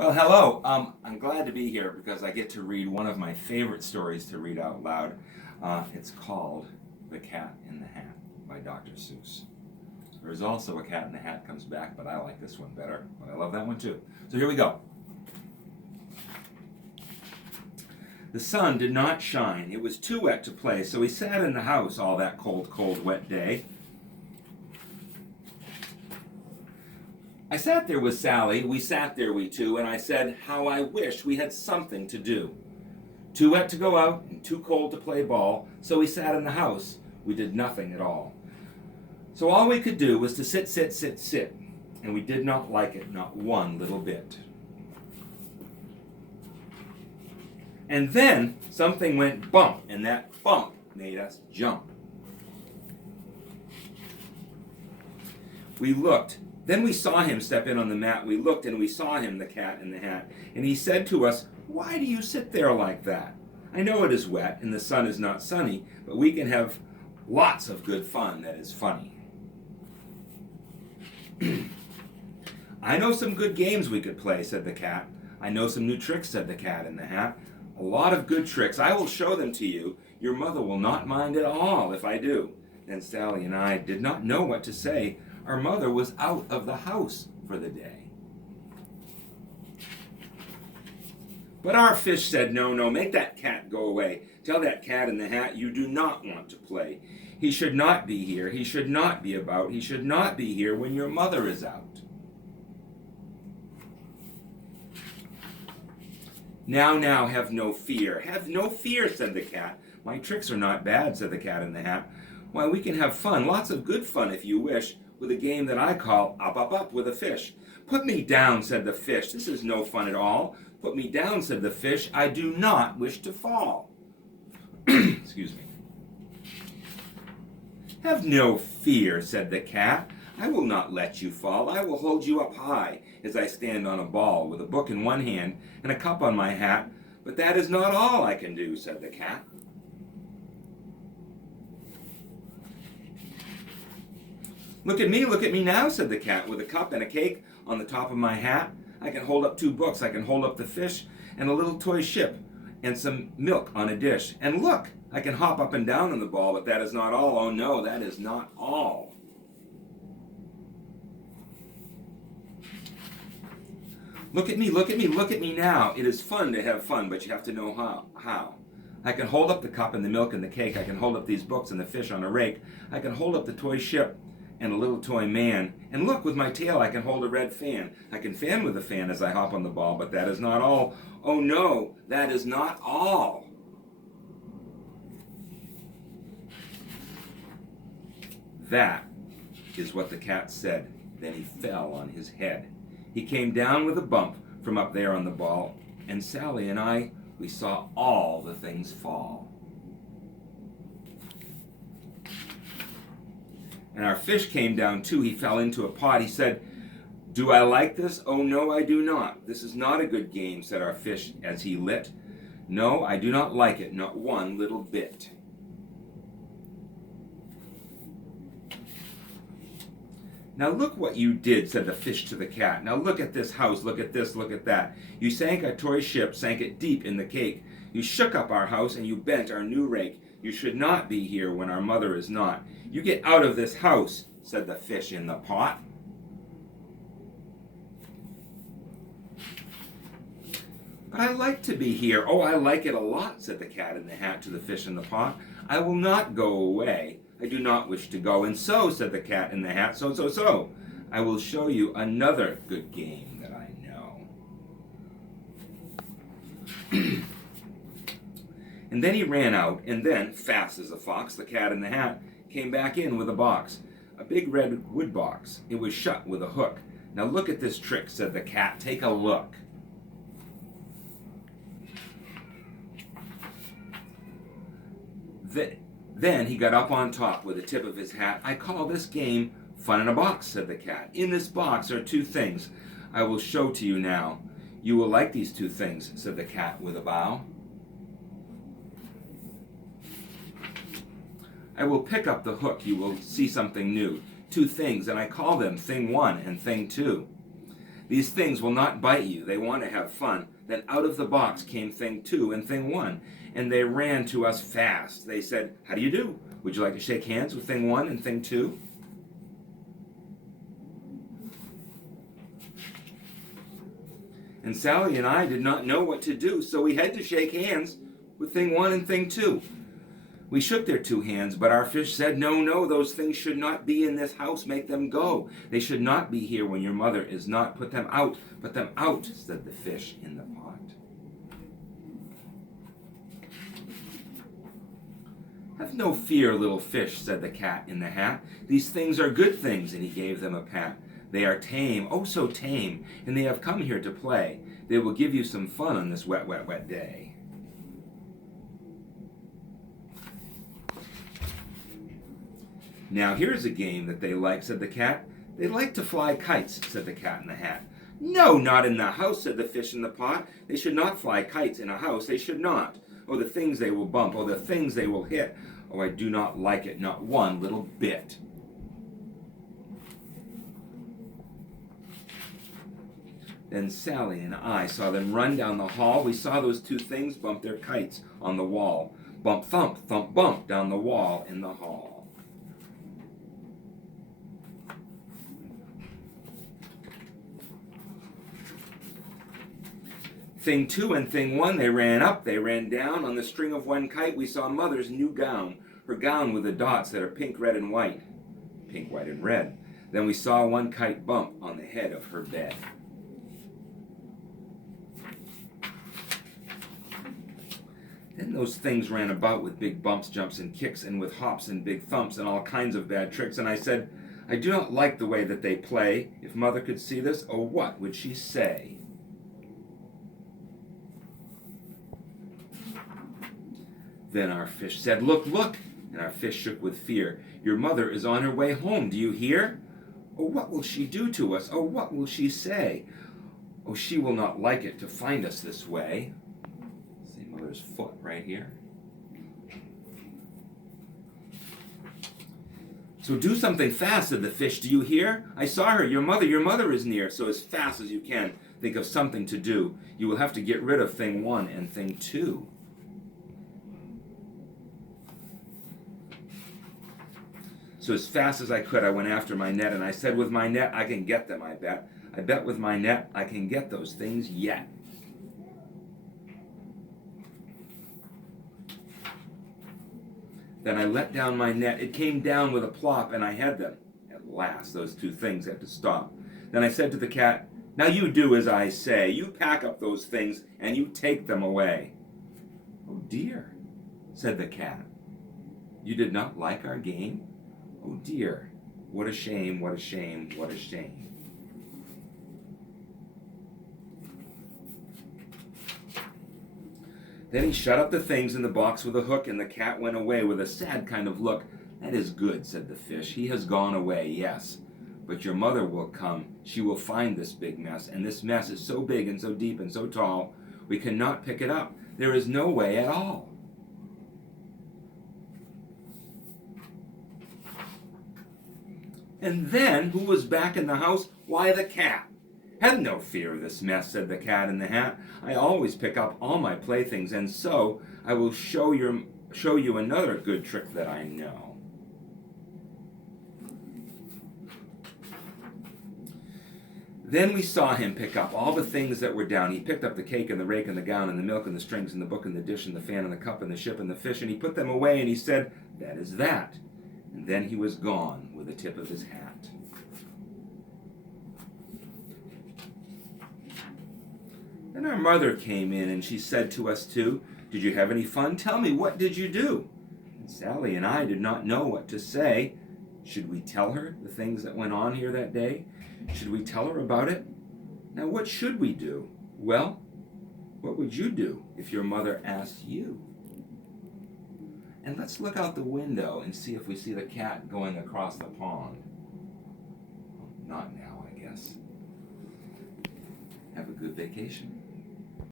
Well, hello. I'm glad to be here because I get to read one of my favorite stories to read out loud. It's called The Cat in the Hat by Dr. Seuss. There's also A Cat in the Hat Comes Back, but I like this one better. But I love that one too. So here we go. The sun did not shine. It was too wet to play, so he sat in the house all that cold, cold, wet day. I sat there with Sally, we sat there we two, and I said, how I wish we had something to do. Too wet to go out and too cold to play ball, so we sat in the house. We did nothing at all. So all we could do was to sit, sit, sit, sit, and we did not like it, not one little bit. And then something went bump, and that bump made us jump. We looked. Then we saw him step in on the mat. We looked and we saw him, the cat in the hat. And he said to us, why do you sit there like that? I know it is wet and the sun is not sunny, but we can have lots of good fun that is funny. I know some good games we could play, said the cat. I know some new tricks, said the cat in the hat. A lot of good tricks. I will show them to you. Your mother will not mind at all if I do. Then Sally and I did not know what to say. Our mother was out of the house for the day. But our fish said, no, no, make that cat go away. Tell that cat in the hat you do not want to play. He should not be here. He should not be about. He should not be here when your mother is out. Now, now, have no fear. Have no fear, said the cat. My tricks are not bad, said the cat in the hat. Why, we can have fun, lots of good fun if you wish, with a game that I call Up, Up, Up with a Fish. Put me down, said the fish. This is no fun at all. Put me down, said the fish. I do not wish to fall. Excuse me. Have no fear, said the cat. I will not let you fall. I will hold you up high as I stand on a ball with a book in one hand and a cup on my hat. But that is not all I can do, said the cat. Look at me now, said the cat, with a cup and a cake on the top of my hat. I can hold up two books, I can hold up the fish and a little toy ship and some milk on a dish. And look, I can hop up and down on the ball, but that is not all. Oh no, that is not all. Look at me now. It is fun to have fun, but you have to know how. I can hold up the cup and the milk and the cake. I can hold up these books and the fish on a rake. I can hold up the toy ship and a little toy man. And look, with my tail I can hold a red fan. I can fan with the fan as I hop on the ball, but that is not all. Oh no, that is not all. That is what the cat said. Then he fell on his head. He came down with a bump from up there on the ball, and Sally and I, we saw all the things fall. And our fish came down too. He fell into a pot. He said, do I like this? Oh no, I do not. This is not a good game, said our fish as he lit. No, I do not like it, not one little bit. Now look what you did, said the fish to the cat. Now look at this house, look at this, look at that. You sank our toy ship, sank it deep in the cake. You shook up our house and you bent our new rake. You should not be here when our mother is not. You get out of this house, said the fish in the pot. But I like to be here. Oh, I like it a lot, said the cat in the hat to the fish in the pot. I will not go away. I do not wish to go. And so, said the cat in the hat, so, I will show you another good game that I know. And then he ran out, and then, fast as a fox, the cat in the hat came back in with a box, a big red wood box. It was shut with a hook. Now look at this trick, said the cat. Take a look. Then he got up on top with the tip of his hat. I call this game Fun in a Box, said the cat. In this box are two things I will show to you now. You will like these two things, said the cat with a bow. I will pick up the hook. You will see something new. Two things, and I call them Thing 1 and Thing 2. These things will not bite you. They want to have fun. Then out of the box came thing 2 and thing 1, and they ran to us fast. They said, "How do you do? Would you like to shake hands with thing 1 and thing 2?" And Sally and I did not know what to do, so we had to shake hands with thing 1 and thing 2. We shook their 2 hands, but our fish said, "No, no, those things should not be in this house. Make them go. They should not be here when your mother is not. Put them out, said the fish in the pot. "Have no fear, little fish," said the cat in the hat. "These things are good things," and he gave them a pat. "They are tame, oh so tame, and they have come here to play. They will give you some fun on this wet, wet, wet day." "Now here's a game that they like," said the cat. "They like to fly kites," said the cat in the hat. "No, not in the house," said the fish in the pot. "They should not fly kites in a house, they should not. Oh, the things they will bump, oh, the things they will hit. Oh, I do not like it, not one little bit." Then Sally and I saw them run down the hall. We saw those 2 things bump their kites on the wall. Bump, thump, thump, bump down the wall in the hall. Thing 2 and thing 1, they ran up, they ran down. On the string of one kite, we saw Mother's new gown, her gown with the dots that are pink, red, and white. Pink, white, and red. Then we saw one kite bump on the head of her bed. Then those things ran about with big bumps, jumps, and kicks, and with hops and big thumps and all kinds of bad tricks. And I said, "I do not like the way that they play. If Mother could see this, oh, what would she say?" Then our fish said, "Look, look!" And our fish shook with fear. "Your mother is on her way home, do you hear? Oh, what will she do to us? Oh, what will she say? Oh, she will not like it to find us this way." See Mother's foot right here. "So do something fast," said the fish. "Do you hear? I saw her. Your mother is near. So as fast as you can, think of something to do. You will have to get rid of thing 1 and thing 2. So as fast as I could, I went after my net, and I said, "With my net, I can get them, I bet. I bet with my net, I can get those things yet." Then I let down my net. It came down with a plop, and I had them. At last, those 2 things had to stop. Then I said to the cat, "Now you do as I say. You pack up those things, and you take them away." "Oh dear," said the cat. "You did not like our game? Oh dear, what a shame, what a shame, what a shame." Then he shut up the things in the box with a hook, and the cat went away with a sad kind of look. "That is good," said the fish. "He has gone away, yes. But your mother will come. She will find this big mess, and this mess is so big and so deep and so tall, we cannot pick it up. There is no way at all." And then, who was back in the house? Why, the cat. "Have no fear of this mess," said the cat in the hat. "I always pick up all my playthings, and so I will show you another good trick that I know." Then we saw him pick up all the things that were down. He picked up the cake and the rake and the gown and the milk and the strings and the book and the dish and the fan and the cup and the ship and the fish, and he put them away, and he said, "That is that." And then he was gone with the tip of his hat. Then our mother came in, and she said to us 2, "Did you have any fun? Tell me, what did you do?" And Sally and I did not know what to say. Should we tell her the things that went on here that day? Should we tell her about it? Now, what should we do? Well, what would you do if your mother asked you? And let's look out the window and see if we see the cat going across the pond. Not now, I guess. Have a good vacation.